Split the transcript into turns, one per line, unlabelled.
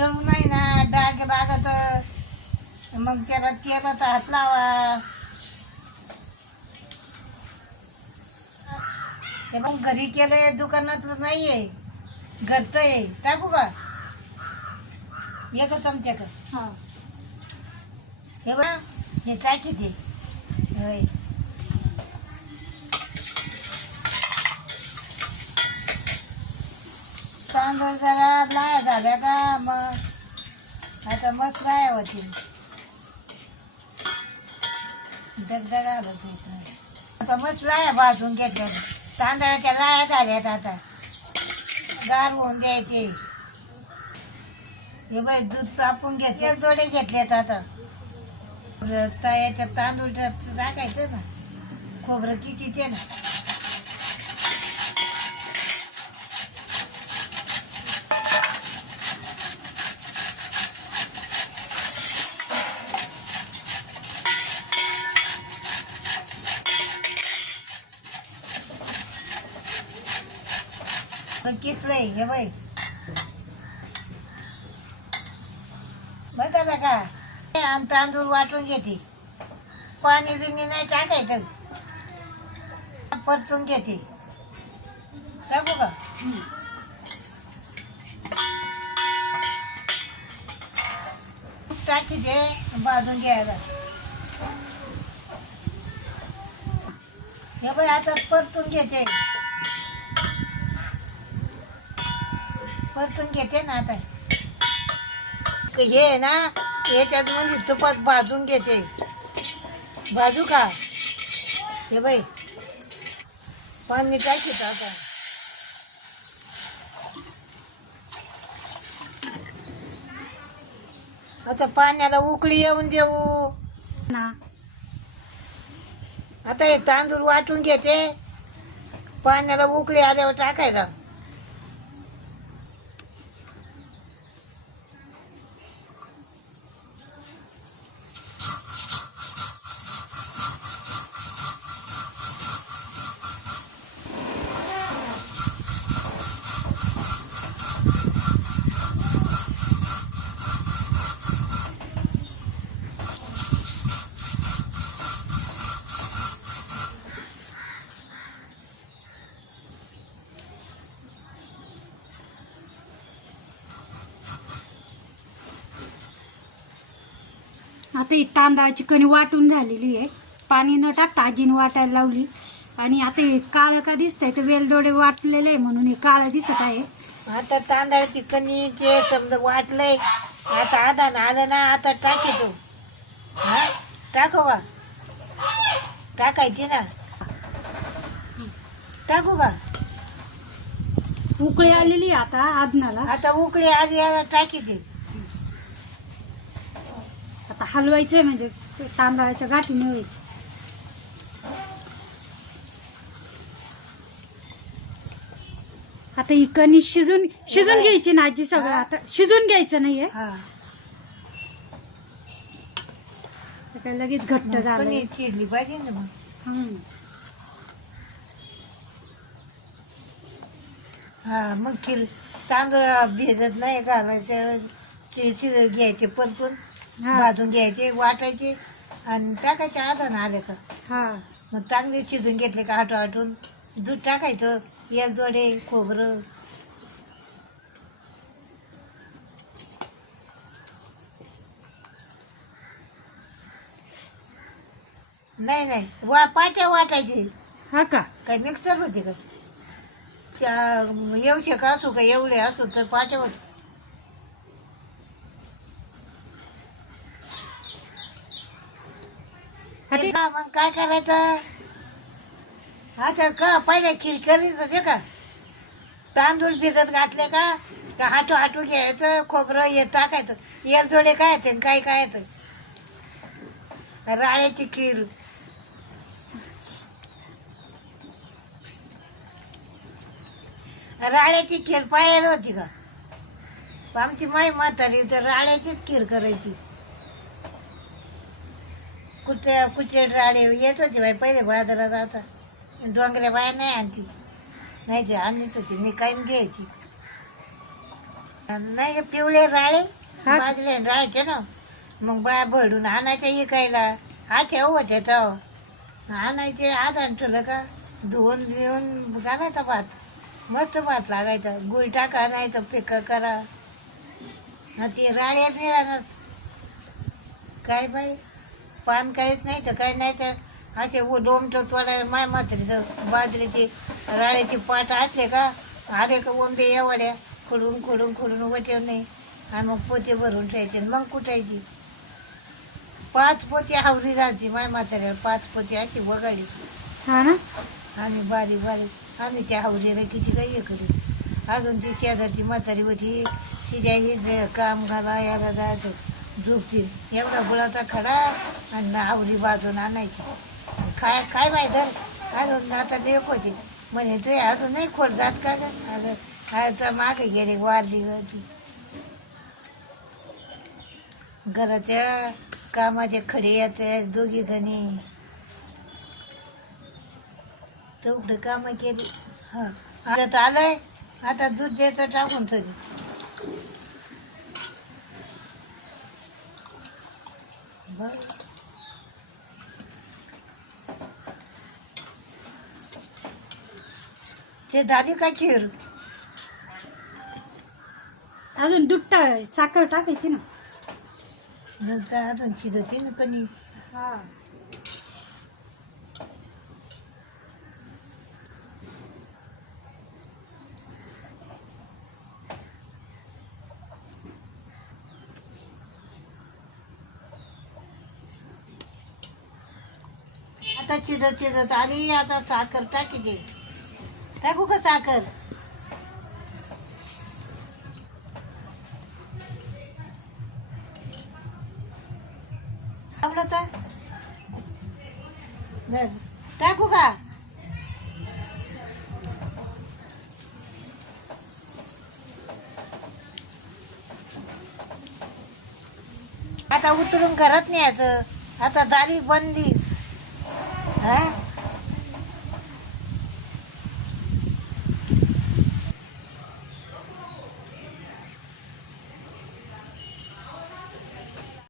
जळू नाही ना डाग लागत मग त्याला तेलाचा हात लावा. हे मग घरी केलंय दुकानातलं नाहीये. घरचं आहे टाकू का? एक चमच्या का?
हा.
हे बघा हे टाकी ते होय. तांदूळ जरा लाया झाल्या का मग आता मस्त लाया होतील. दगदग आलं आता मस्त लाया भाजून घेतल्या तांदळाच्या लाया झाल्यात आता. गार होऊन द्यायचे. हे बाई दूध तापून घेतले जोडे घेतलेत आता. याच्यात तांदूळ टाकायचं ना. खोबरं किती ते ना. पण कितलंय हे बाई बघा का हे आम तांदूळ वाटून घेते पाणी बिणी नाही टाकायचं परतून घेते टाकू का टाकी दे बाजून घ्यायला हे बाई आता परतून घेते परतून घेते ना आता. हे ना याच्यात म्हणजे तुपात भाजून घेते. भाजू का? हे बाई पाणी टाकीत आता. आता पाण्याला उकळी येऊन देऊ.
ना.
आता हे तांदूळ वाटून घेते. पाण्याला उकळी आल्यावर टाकायला.
आता ही तांदळाची कणी वाटून झालेली आहे. पाणी न टाकता आजीने वाटायला लावली. आणि आता हे काळं का दिसतंय तर वेलदोडे वाटलेले आहे म्हणून हे काळं दिसत आहे.
आता तांदळाची कणी ते समजा वाटलंय आता आदान आलं ना आता टाकी तू. हा? टाकू का? टाकायची ना? टाकू का?
उकळी आलेली आहे आता आदनाला.
आता उकळी आली याला टाकी दे.
आता हलवायचंय म्हणजे तांदळाच्या गाठी मिळायची आता ही कणी शिजून शिजून घ्यायची ना आजी सगळं? आता शिजून घ्यायचं नाहीये?
हा.
काय लगेच घट्ट झालं
चिरली पाहिजे ना मग. हा मग तांदूळ भिजत नाही घालायचे घ्यायचे परतून.
हा.
भाजून घ्यायचे वाटायचे आणि टाकायचे आदान आले का
हा.
मग चांगले शिजून घेतले का आटू आटून. दूध टाकायचं या जोडे खोबरं. नाही नाही वा पाट्या वाटायचे.
हा का?
काय मिक्सर होते का? त्या येऊशे का असू का एवढे असू तर पाट्या होते.
हा
मग काय करायचं? हा तर का पहिले खीर करीत होते का? तांदूळ भिजत घातले का? तर हाटू हाटू घ्यायचं खोबरं हे टाकायचं एक काय येते आणि काय काय येतं? राळ्याची खीर. राळ्याची खीर पाहायला होती का? आमची माई म्हातारी तर राळ्याचीच खीर करायची. कुठे कुठे राळे येत होते बाई पहिले बाजारात आता. डोंगऱ्या बाया नाही आणती. नाही ते आणलीच होती मी कायम घ्यायची. नाही पिवळे राळे
हा.
बाजले राहायचे ना. मग बाया भरडून आणायच्या इकायला. हा ठेव त्याचा आणायचे आज आणलं का? धुवून बिवून घालायचा भात. मस्त भात लागायचा. गुळ टाका आणायचं पिक करा. हा ते राळे मिळालं. काय बाई? पान काहीच नाही तर काय नाही तर असे व डोमटं तोडायला माय म्हातारीचं बाजरीची राळ्याची पाट असले का? आले का ओंबे एवढ्या? खुडून खुडून खुडून वटेव नाही. आणि मग पोते भरून ठेवायचे मग कुटायची. पाच पोती हावरी घालती माय म्हाताऱ्याला. पाच पोती अशी वगाडी
हा ना?
आम्ही बारीक बारीक. आम्ही त्या हावरीला किती काही हे करू. अजून ती शेजारची म्हातारी होती. तिच्या काम घाला याला जायचं. झोपतील. एवढा गुळाचा खडा आणि हावरी बाजून आणायची. काय काय माहीत अजून आता लेख होती. म्हणे तू अजून नाही खोल जात का आता मागे गेले वारली होती. घराच्या कामाचे खडे येते दोघी जणी. तेवढे कामं केली. हा. आता तर आलंय. आता दूध द्यायचं टाकून ठेवली बरं ते झाली का खीर?
अजून दूध साखर टाकायची ना.
नंतर अजून शिजती ना कणी.
हा.
आता चिजत चिजत. आली आता साखर टाकी दे. टाकू का साखर? आवडत टाकू का? आता उतरून घरात न्यायचं. आता दारी बनली. हा